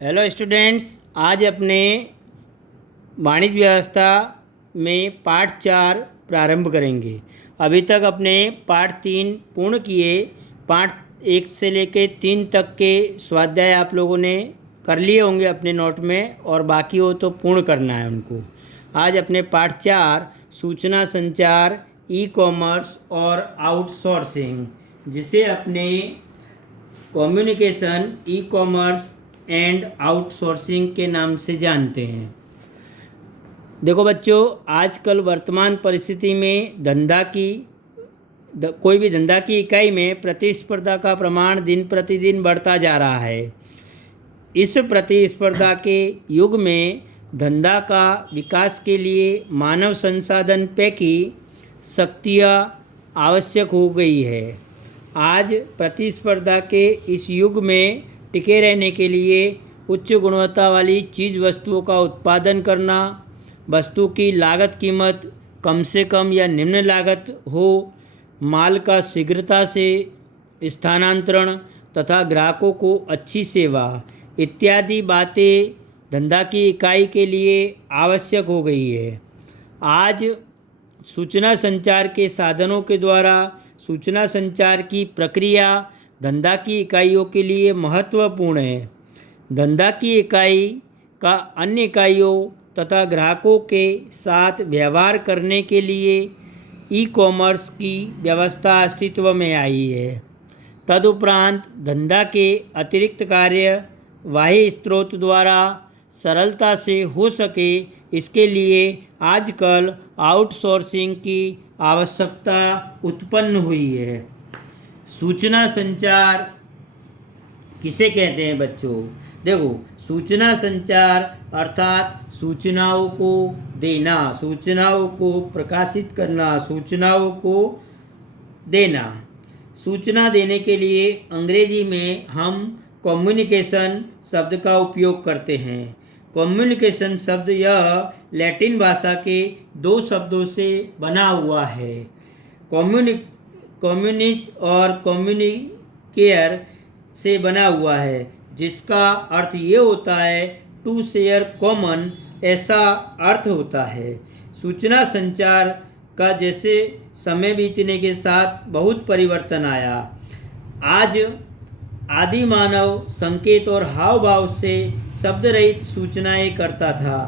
Hello students, आज अपने वाणिज्य व्यवस्था में पाठ 4 प्रारंभ करेंगे। अभी तक अपने पाठ 3 पूर्ण किए। पाठ 1 से लेकर 3 तक के स्वाध्याय आप लोगों ने कर लिए होंगे अपने नोट में, और बाकी हो तो पूर्ण करना है उनको। आज अपने पाठ 4 सूचना संचार, ई कॉमर्स और आउटसोर्सिंग, जिसे अपने communication, e commerce and outsourcing के नाम से जानते हैं। देखो बच्चों, आजकल वर्तमान परिस्थिति में कोई भी धंधा की इकाई में प्रतिस्पर्धा का प्रमाण दिन प्रतिदिन बढ़ता जा रहा है। इस प्रतिस्पर्धा के युग में धंधा का विकास के लिए मानव संसाधन पैकी शक्तियाँ आवश्यक हो गई है। आज प्रतिस्पर्धा के इस युग में टिके रहने के लिए उच्च गुणवत्ता वाली चीज़ वस्तुओं का उत्पादन करना, वस्तु की लागत कीमत कम से कम या निम्न लागत हो, माल का शीघ्रता से स्थानांतरण तथा ग्राहकों को अच्छी सेवा इत्यादि बातें धंधा की इकाई के लिए आवश्यक हो गई है। आज सूचना संचार के साधनों के द्वारा सूचना संचार की प्रक्रिया धंधा की इकाइयों के लिए महत्वपूर्ण है। धंधा की इकाई का अन्य इकाइयों तथा ग्राहकों के साथ व्यवहार करने के लिए ई कॉमर्स की व्यवस्था अस्तित्व में आई है। तदुपरांत धंधा के अतिरिक्त कार्य बाह्य स्रोत द्वारा सरलता से हो सके, इसके लिए आजकल आउटसोर्सिंग की आवश्यकता उत्पन्न हुई है। सूचना संचार किसे कहते हैं बच्चों? देखो, सूचना संचार अर्थात सूचनाओं को देना, सूचनाओं को प्रकाशित करना, सूचनाओं को देना। सूचना देने के लिए अंग्रेजी में हम कम्युनिकेशन शब्द का उपयोग करते हैं। कम्युनिकेशन शब्द यह लैटिन भाषा के 2 शब्दों से बना हुआ है, कम्युनिस्ट और कम्युनिकेयर से बना हुआ है, जिसका अर्थ ये होता है टू शेयर कॉमन, ऐसा अर्थ होता है। सूचना संचार का जैसे समय बीतने के साथ बहुत परिवर्तन आया। आज आदि मानव संकेत और हाव भाव से शब्द रहित सूचनाएं करता था।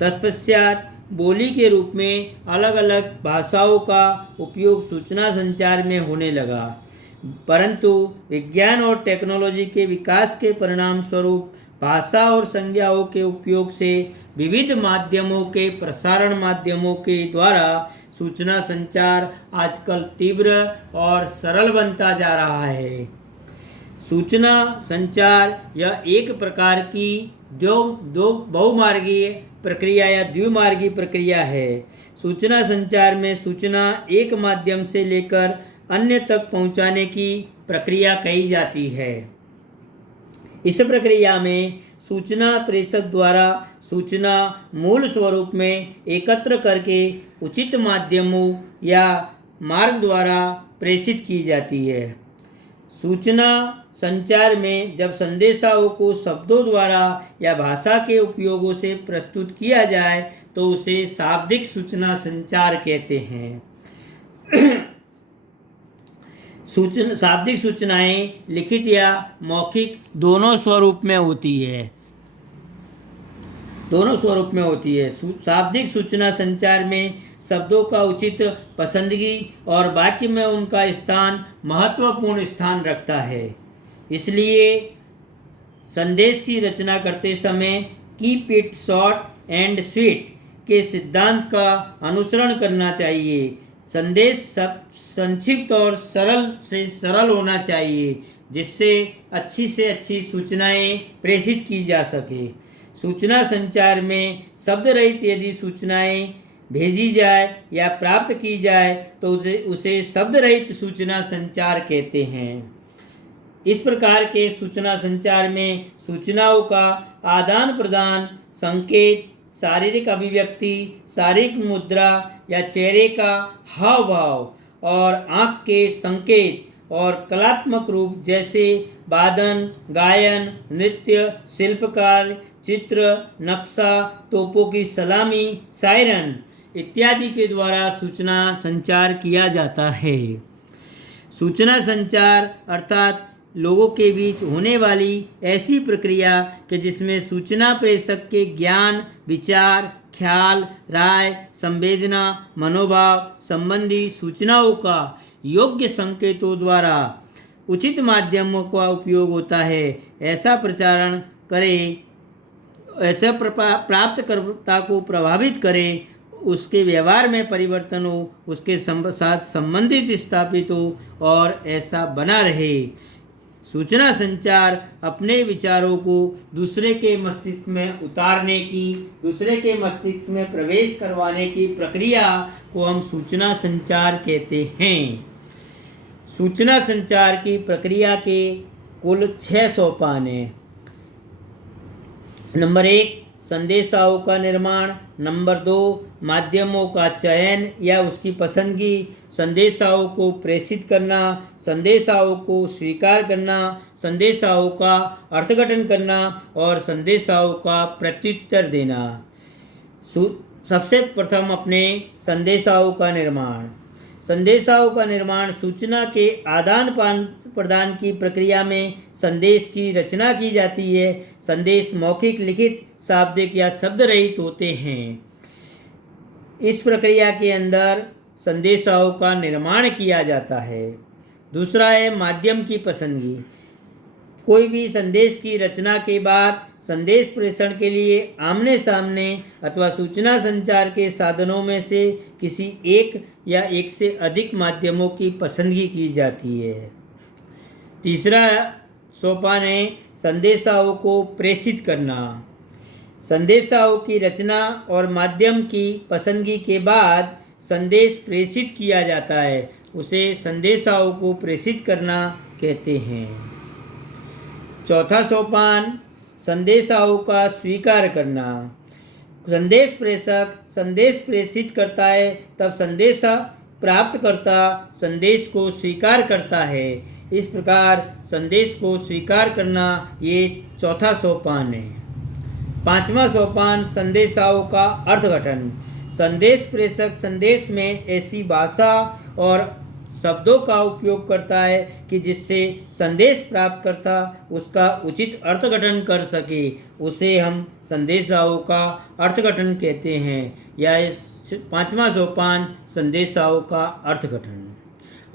तत्पश्चात बोली के रूप में अलग अलग भाषाओं का उपयोग सूचना संचार में होने लगा, परंतु विज्ञान और टेक्नोलॉजी के विकास के परिणाम स्वरूप भाषा और संज्ञाओं के उपयोग से विविध माध्यमों के प्रसारण माध्यमों के द्वारा सूचना संचार आजकल तीव्र और सरल बनता जा रहा है। सूचना संचार यह एक प्रकार की दो बहुमार्गीय प्रक्रिया या द्विमार्गी प्रक्रिया है। सूचना संचार में सूचना एक माध्यम से लेकर अन्य तक पहुंचाने की प्रक्रिया कही जाती है। इस प्रक्रिया में सूचना प्रेषक द्वारा सूचना मूल स्वरूप में एकत्र करके उचित माध्यमों या मार्ग द्वारा प्रेषित की जाती है। सूचना संचार में जब संदेशाओं को शब्दों द्वारा या भाषा के उपयोगों से प्रस्तुत किया जाए तो उसे शाब्दिक सूचना संचार कहते हैं। शाब्दिक सूचनाएं लिखित या मौखिक दोनों स्वरूप में होती है। शाब्दिक सूचना संचार में शब्दों का उचित पसंदगी और वाक्य में उनका स्थान महत्वपूर्ण स्थान रखता है। इसलिए संदेश की रचना करते समय keep it short and sweet के सिद्धांत का अनुसरण करना चाहिए। संदेश संक्षिप्त और सरल से सरल होना चाहिए, जिससे अच्छी से अच्छी सूचनाएं प्रेषित की जा सके। सूचना संचार में शब्द रहित यदि सूचनाएं भेजी जाए या प्राप्त की जाए तो उसे शब्द रहित सूचना संचार कहते हैं। इस प्रकार के सूचना संचार में सूचनाओं का आदान प्रदान, संकेत, शारीरिक अभिव्यक्ति, शारीरिक मुद्रा या चेहरे का हाव भाव और आँख के संकेत और कलात्मक रूप जैसे वादन, गायन, नृत्य, शिल्पकार, चित्र, नक्शा, तोपों की सलामी, सायरन इत्यादि के द्वारा सूचना संचार किया जाता है। सूचना संचार अर्थात लोगों के बीच होने वाली ऐसी प्रक्रिया कि जिसमें सूचना प्रेषक के ज्ञान, विचार, ख्याल, राय, संवेदना, मनोभाव संबंधी सूचनाओं का योग्य संकेतों द्वारा उचित माध्यमों का उपयोग होता है। ऐसा प्रचारण करे, ऐसा प्राप्तकर्ता को प्रभावित करे, उसके व्यवहार में परिवर्तन हो, उसके साथ संबंधित स्थापित हो और ऐसा बना रहे। सूचना संचार अपने विचारों को दूसरे के मस्तिष्क में उतारने की, दूसरे के मस्तिष्क में प्रवेश करवाने की प्रक्रिया को हम सूचना संचार कहते हैं। सूचना संचार की प्रक्रिया के कुल 6 सोपान हैं। नंबर 1 संदेशाओं का निर्माण, नंबर 2 माध्यमों का चयन या उसकी पसंदगी, संदेशाओं को प्रेषित करना, संदेशाओं को स्वीकार करना, संदेशाओं का अर्थघटन करना और संदेशाओं का प्रत्युत्तर देना। सबसे प्रथम अपने संदेशाओं का निर्माण। संदेशाओं का निर्माण सूचना के आदान प्रदान की प्रक्रिया में संदेश की रचना की जाती है। संदेश मौखिक, लिखित, शाब्दिक या शब्द रहित होते हैं। इस प्रक्रिया के अंदर संदेशाओं का निर्माण किया जाता है। दूसरा है माध्यम की पसंदगी। कोई भी संदेश की रचना के बाद संदेश प्रेषण के लिए आमने सामने अथवा सूचना संचार के साधनों में से किसी एक या एक से अधिक माध्यमों की पसंदगी की जाती है। तीसरा सोपान है संदेशाओं को प्रेषित करना। संदेशाओं की रचना और माध्यम की पसंदगी के बाद संदेश प्रेषित किया जाता है, उसे संदेशाओं को प्रेषित करना कहते हैं। चौथा सोपान संदेशाओं का स्वीकार करना। संदेश प्रेषक संदेश प्रेषित करता है, तब संदेशा प्राप्तकर्ता संदेश को स्वीकार करता है। इस प्रकार संदेश को स्वीकार करना ये चौथा सोपान है। पांचवा सोपान संदेशाओं का अर्थघटन। संदेश प्रेषक संदेश में ऐसी भाषा और शब्दों का उपयोग करता है कि जिससे संदेश प्राप्तकर्ता उसका उचित अर्थघटन कर सके, उसे हम संदेशाओं का अर्थघटन कहते हैं। यह पांचवा सोपान संदेशाओं का अर्थघटन।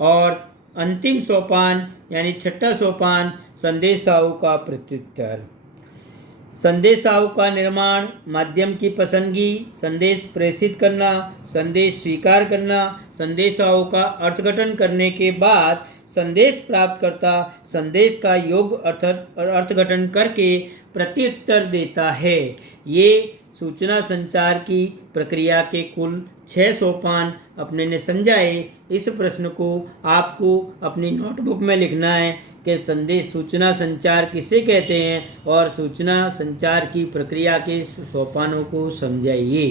और अंतिम सोपान यानी छठा सोपान संदेशाओं का प्रत्युत्तर। संदेशाओं का निर्माण, माध्यम की पसंदगी, संदेश प्रेषित करना, संदेश स्वीकार करना, संदेशाओं का अर्थघटन करने के बाद संदेश प्राप्तकर्ता संदेश का योग्य अर्थघटन करके प्रत्युत्तर देता है। ये सूचना संचार की प्रक्रिया के कुल 6 सोपान अपने ने समझाए। इस प्रश्न को आपको अपनी नोटबुक में लिखना है कि संदेश सूचना संचार किसे कहते हैं और सूचना संचार की प्रक्रिया के सोपानों को समझाइए।